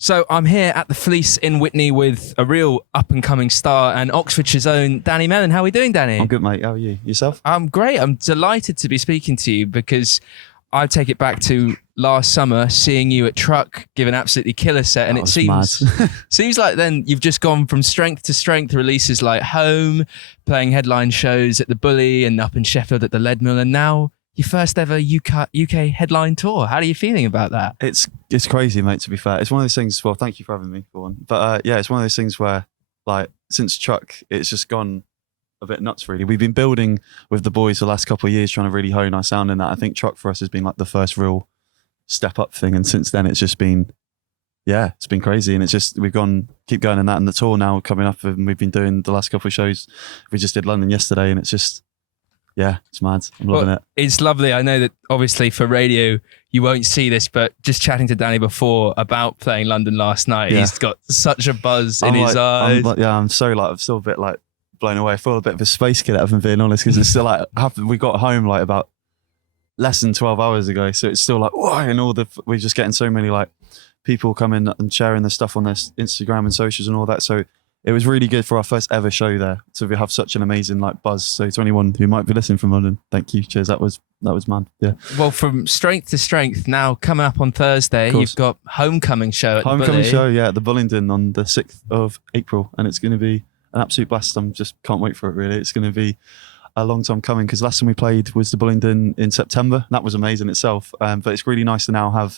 So I'm here at the Fleece in Witney with a real up-and-coming star and Oxfordshire's own Danny Mellin. How are we doing, Danny? I'm good, mate. How are you? Yourself? I'm great. I'm delighted to be speaking to you because I take it back to last summer, seeing you at Truck give an absolutely killer set, and it seems seems like then you've just gone from strength to strength. Releases like Home, playing headline shows at the Bully and up in Sheffield at the Lead Mill, and now your first ever UK headline tour. How are you feeling about that? It's crazy, mate, to be fair. It's one of those things, well, thank you for having me for one. But yeah, it's one of those things where, like, since Truck, it's just gone a bit nuts, really. We've been building with the boys the last couple of years, trying to really hone our sound in that. I think Truck for us has been like the first real step up thing. And since then, it's just been, yeah, it's been crazy. And it's just, keep going in that. And the tour now coming up, and we've been doing the last couple of shows. We just did London yesterday, and it's just, yeah, it's mad. I'm loving it. It's lovely. I know that obviously for radio, you won't see this, but just chatting to Danny before about playing London last night, he's got such a buzz in his eyes. I'm still a bit like blown away. I feel a bit of a space kid, if I'm being honest, because it's still like, we got home like about less than 12 hours ago. So it's still like, whoa, and we're just getting so many like people coming and sharing the stuff on their Instagram and socials and all that. So it was really good for our first ever show there to have such an amazing like buzz. So to anyone who might be listening from London, thank you. Cheers. That was mad. Yeah. Well, from strength to strength, now coming up on Thursday, you've got Homecoming show at the Bully. Show, yeah, at the Bullingdon on the 6th of April. And it's going to be an absolute blast. I'm just can't wait for it, really. It's going to be a long time coming, because last time we played was the Bullingdon in September. That was amazing itself. But it's really nice to now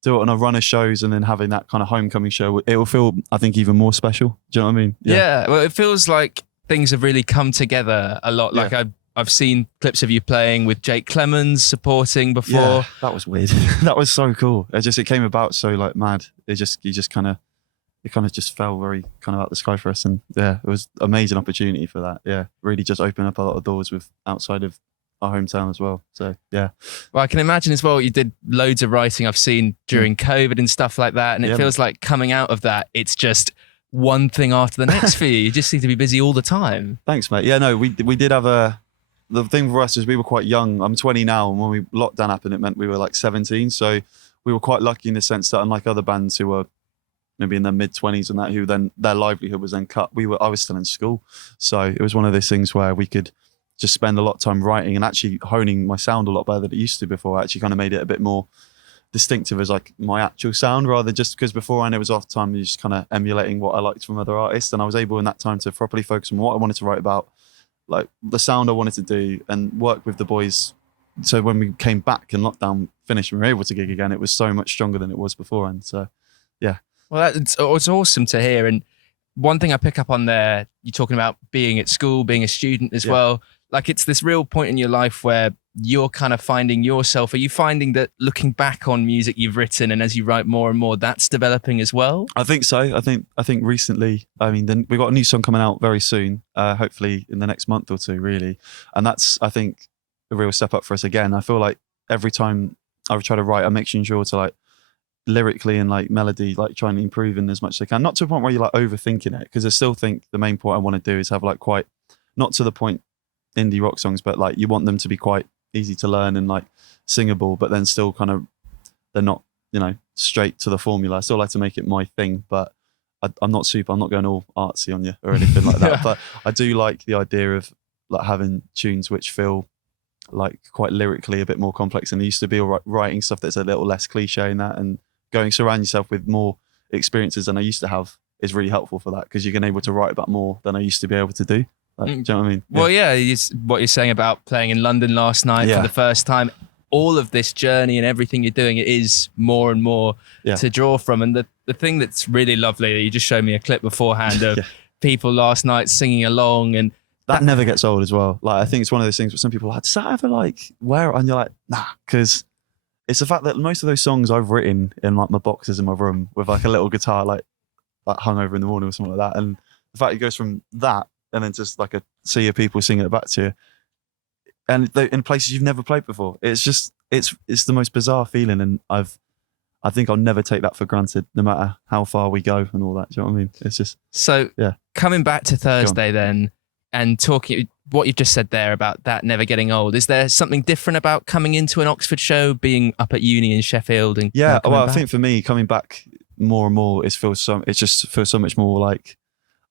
do it on a run of shows, and then having that kind of homecoming show. It will feel, I think, even more special. Do you know what I mean? Yeah. Well, it feels like things have really come together a lot. Like I've seen clips of you playing with Jake Clemens supporting before. Yeah, that was weird. That was so cool. It came about so like mad. It kind of just fell very kind of out the sky for us, and yeah, it was an amazing opportunity for that. Yeah, really just opened up a lot of doors with outside of our hometown as well. So yeah. Well, I can imagine as well, you did loads of writing I've seen during COVID and stuff like that, and it feels like coming out of that, it's just one thing after the next for you. You just seem to be busy all the time. Thanks, mate. Yeah, no, we did have the thing for us is we were quite young. I'm 20 now, and when lockdown happened, it meant we were like 17. So we were quite lucky in the sense that, unlike other bands who were maybe in their mid-20s and that, who then their livelihood was then cut, I was still in school. So it was one of those things where we could just spend a lot of time writing and actually honing my sound a lot better than it used to before. I actually kind of made it a bit more distinctive as like my actual sound, rather just because beforehand it was off time just kind of emulating what I liked from other artists. And I was able in that time to properly focus on what I wanted to write about, like the sound I wanted to do, and work with the boys. So when we came back and lockdown finished and we were able to gig again, it was so much stronger than it was beforehand. So yeah. Well, it's awesome to hear. And one thing I pick up on there, you're talking about being at school, being a student as well. Like, it's this real point in your life where you're kind of finding yourself. Are you finding that looking back on music you've written, and as you write more and more, that's developing as well? I think so. I think recently, I mean, then we've got a new song coming out very soon, hopefully in the next month or two, really. And that's, I think, a real step up for us again. I feel like every time I try to write, I'm making sure to like lyrically and like melody, like trying to improve in as much as I can. Not to a point where you're like overthinking it, because I still think the main point I want to do is have like quite, not to the point indie rock songs, but like you want them to be quite easy to learn and like singable, but then still kind of, they're not, straight to the formula. I still like to make it my thing, but I'm not going all artsy on you or anything like that. But I do like the idea of like having tunes which feel like quite lyrically a bit more complex than they used to be, or writing stuff that's a little less cliche in that, and surround yourself with more experiences than I used to have is really helpful for that, because you're going to be able to write about more than I used to be able to do. Like, do you know what I mean? Yeah. Well, yeah, what you're saying about playing in London last night for the first time, all of this journey and everything you're doing, it is more and more to draw from. And the thing that's really lovely, you just showed me a clip beforehand of people last night singing along, and that never gets old as well. Like, I think it's one of those things where some people are like, does that ever like wear it? And you're like, nah, because it's the fact that most of those songs I've written in like my boxes in my room with like a little guitar, like hung over in the morning or something like that. And the fact it goes from that and then just like a sea of people singing it back to you, and in places you've never played before. It's just, it's the most bizarre feeling. And I think I'll never take that for granted, no matter how far we go and all that. Do you know what I mean? It's just, so coming back to Thursday then, and talking what you've just said there about that never getting old, is there something different about coming into an Oxford show, being up at uni in Sheffield? And well, I think for me, coming back more and more it just feels so much more like,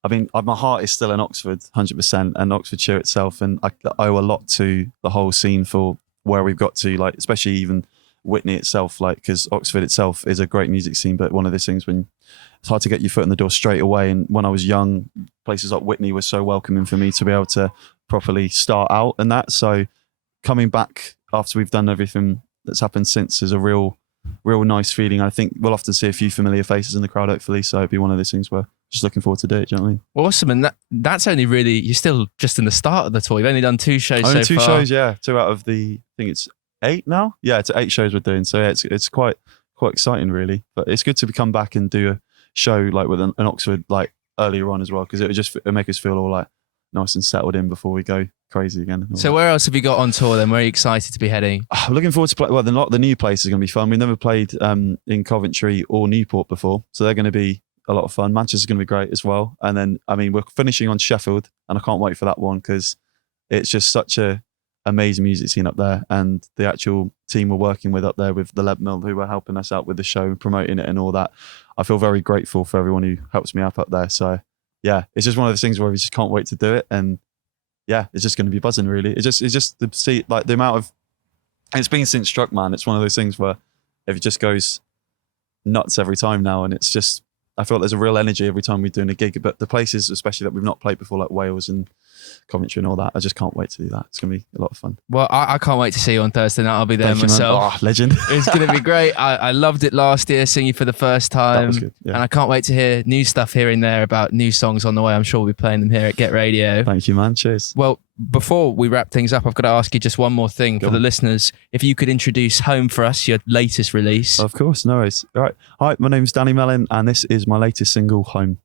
I mean, my heart is still in Oxford 100% and Oxfordshire itself, and I owe a lot to the whole scene for where we've got to, like especially even Whitney itself, like because Oxford itself is a great music scene, but one of those things when it's hard to get your foot in the door straight away. And when I was young, places like Whitney were so welcoming for me to be able to properly start out and that. So coming back after we've done everything that's happened since is a real nice feeling. I think we'll often see a few familiar faces in the crowd, hopefully. So it'd be one of those things where just looking forward to do it. Do you know what I mean? Awesome. And that's only really, you're still just in the start of the tour. You've only done 2 shows only so 2 far. shows, yeah. 2 out of the, I think it's 8 now. Yeah, it's 8 shows we're doing. So yeah, it's quite exciting, really. But it's good to come back and do a show like with an Oxford like earlier on as well, because it'll make us feel all like nice and settled in before we go crazy again. So where else have you got on tour then? Where are you excited to be heading? I'm looking forward to play. Well, the new place is going to be fun. We've never played in Coventry or Newport before, so they're going to be a lot of fun. Manchester's going to be great as well. And then, I mean, we're finishing on Sheffield, and I can't wait for that one because it's just such a amazing music scene up there, and the actual team we're working with up there with the Lead Mill, who are helping us out with the show, promoting it and all that. I feel very grateful for everyone who helps me up there. So yeah, it's just one of those things where we just can't wait to do it. And yeah, it's just going to be buzzing, really. It's just to see like the amount of, it's been since Struck, man. It's one of those things where it just goes nuts every time now. And it's just, I feel like there's a real energy every time we're doing a gig, but the places, especially that we've not played before, like Wales and Coventry and all that, I just can't wait to do that. It's going to be a lot of fun. Well, I can't wait to see you on Thursday night. I'll be there myself. Oh, legend. It's going to be great. I loved it last year, seeing you for the first time. That was good, yeah. And I can't wait to hear new stuff here and there about new songs on the way. I'm sure we'll be playing them here at Get Radio. Thank you, man. Cheers. Well, before we wrap things up, I've got to ask you just one more thing for the listeners. If you could introduce Home for us, your latest release. Of course, no worries. All right. Hi, my name's Danny Mellin, and this is my latest single, Home.